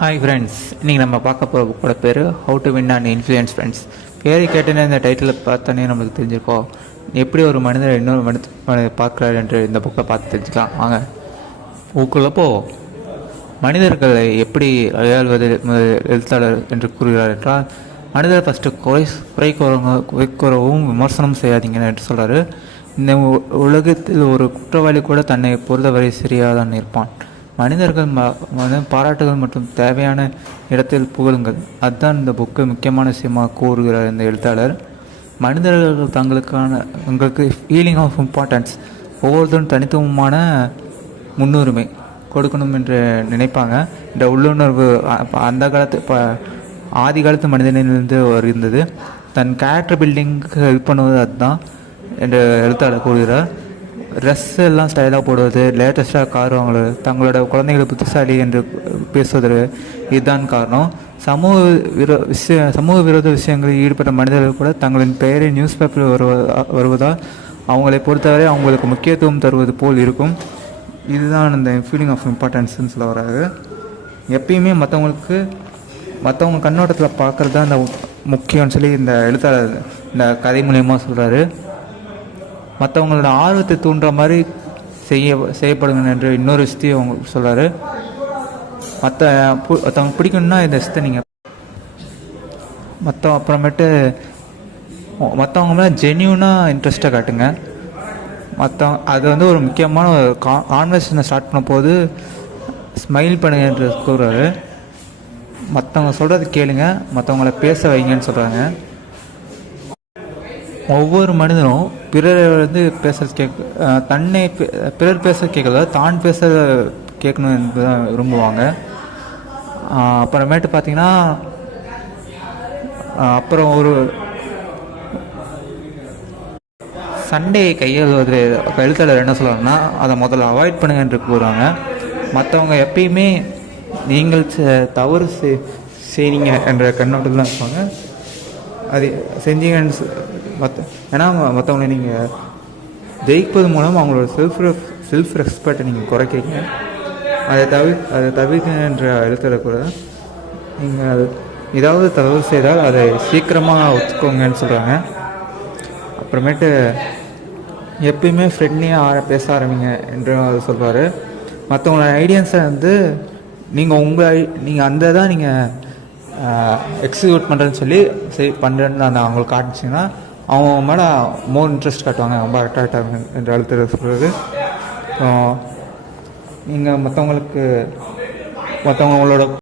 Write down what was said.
Hi friends, இன்றைக்கி நம்ம பார்க்க போகிற புக்கோட பேர் how to win and influence friends. பேரை கேட்டேன்னே இந்த டைட்டில் பார்த்தோன்னே நம்மளுக்கு தெரிஞ்சிருக்கோம் எப்படி ஒரு மனிதர் இன்னொரு மனிதர் பார்க்குறாரு என்று இந்த புக்கை பார்த்து தெரிஞ்சுக்கலாம். வாங்க புக்குள்ளப்போ மனிதர்களை எப்படி கையாள்வது எழுத்தாளர் என்று கூறுகிறார் என்றால், மனிதர் ஃபஸ்ட்டு குறை கூறவும் விமர்சனம் செய்யாதீங்க என்று சொல்கிறாரு. இந்த உலகத்தில் ஒரு குற்றவாளி கூட தன்னை பொறுத்தவரை சரியாதான் இருப்பான். மனிதர்கள் பாராட்டுகள் மற்றும் தேவையான இடத்தில் புகழுங்கள். அதுதான் இந்த புக்கு முக்கியமான விஷயமாக கூறுகிறார் இந்த எழுத்தாளர். மனிதர்கள் உங்களுக்கு ஃபீலிங் ஆஃப் இம்பார்ட்டன்ஸ், ஒவ்வொருத்தரும் தனித்துவமான முன்னுரிமை கொடுக்கணும் என்று நினைப்பாங்க. இந்த உள்ளுணர்வு அந்த காலத்து ஆதி காலத்து மனிதனிலிருந்து இருந்தது. தன் கேரக்டர் பில்டிங்க்கு ஹெல்ப் பண்ணுவது அதுதான் என்று எழுத்தாளர் கூறுகிறார். ட்ரெஸ் எல்லாம் ஸ்டைலாக போடுவது, லேட்டஸ்ட்டாக கார் வாங்குவது, தங்களோட குழந்தைகளை புத்திசாலி என்று பேசுவது, இதுதான் காரணம். சமூக விரோத விஷயங்களில் ஈடுபட்ட மனிதர்கள் கூட தங்களின் பெயரை நியூஸ் பேப்பரில் வருவதால் அவங்களை பொறுத்தவரை அவங்களுக்கு முக்கியத்துவம் தருவது போல் இருக்கும். இதுதான் இந்த ஃபீலிங் ஆஃப் இம்பார்ட்டன்ஸ்ன்னு சொல்ல வராது. எப்பயுமே மற்றவங்க கண்ணோட்டத்தில் பார்க்குறது தான் இந்த முக்கியம்னு சொல்லி இந்த எழுத்தாளர் இந்த கதை மூலயமா சொல்கிறாரு. மற்றவங்களோட ஆர்வத்தை தூண்டுற மாதிரி செய்யப்படுங்க என்று இன்னொரு விஷயத்தையும் அவங்க சொல்கிறாரு. மற்றவங்க பிடிக்கணும்னா இந்த விஷயத்தை நீங்கள் அப்புறமேட்டு மற்றவங்க மேலே ஜென்யூனாக இன்ட்ரெஸ்ட்டாக காட்டுங்க. அது ஒரு முக்கியமான கான்வர்சேஷனை ஸ்டார்ட் பண்ண போது ஸ்மைல் பண்ணுங்க என்று கூறுறாரு. மற்றவங்க சொல்கிறது கேளுங்க, மற்றவங்கள பேச வைங்கன்னு சொல்கிறாங்க. ஒவ்வொரு மனிதனும் பிறர் பேசுறது பிறர் பேச கேட்கல, தான் பேச கேட்கணும் என்பதுதான் விரும்புவாங்க. அப்புறமேட்டு பார்த்தீங்கன்னா அப்புறம் ஒரு சண்டையை கையாளுவது எழுத்தாளர் என்ன சொல்கிறாங்கன்னா, அதை முதல்ல அவாய்ட் பண்ணுங்க என்று கூறுவாங்க. மற்றவங்க எப்பயுமே நீங்கள் தவறு செய்றீங்க என்ற கண்ணோட்டத்தில் இருப்பாங்க. அது செஞ்சீங்கன்னு ஏன்னா மற்றவங்களை நீங்கள் ஜெயிப்பது மூலம் அவங்களோட செல்ஃப் ரெஸ்பெக்டை நீங்கள் குறைக்கிறீங்க. அதை தவிர்க்கின்ற எழுத்தாளர் கூட நீங்கள் ஏதாவது தவறு செய்தால் அதை சீக்கிரமாக ஒத்துக்கோங்கன்னு சொல்கிறாங்க. அப்புறமேட்டு எப்பயுமே ஃப்ரெண்ட்லியாக பேச ஆரம்பிங்க என்று அது சொல்வார். மற்றவங்களோட ஐடியாஸை நீங்கள் அந்த தான் நீங்கள் எக்ஸிக்யூட் பண்ணுறேன்னு சொல்லி பண்ணுறேன்னு அவங்களுக்கு காட்டுச்சிங்கன்னா அவங்க மேலே மோர் இன்ட்ரெஸ்ட் காட்டுவாங்க, ரொம்ப அட்ராக்ட் ஆகுங்க என்று எழுத்துறது சொல்கிறது. நீங்கள் மற்றவங்களோட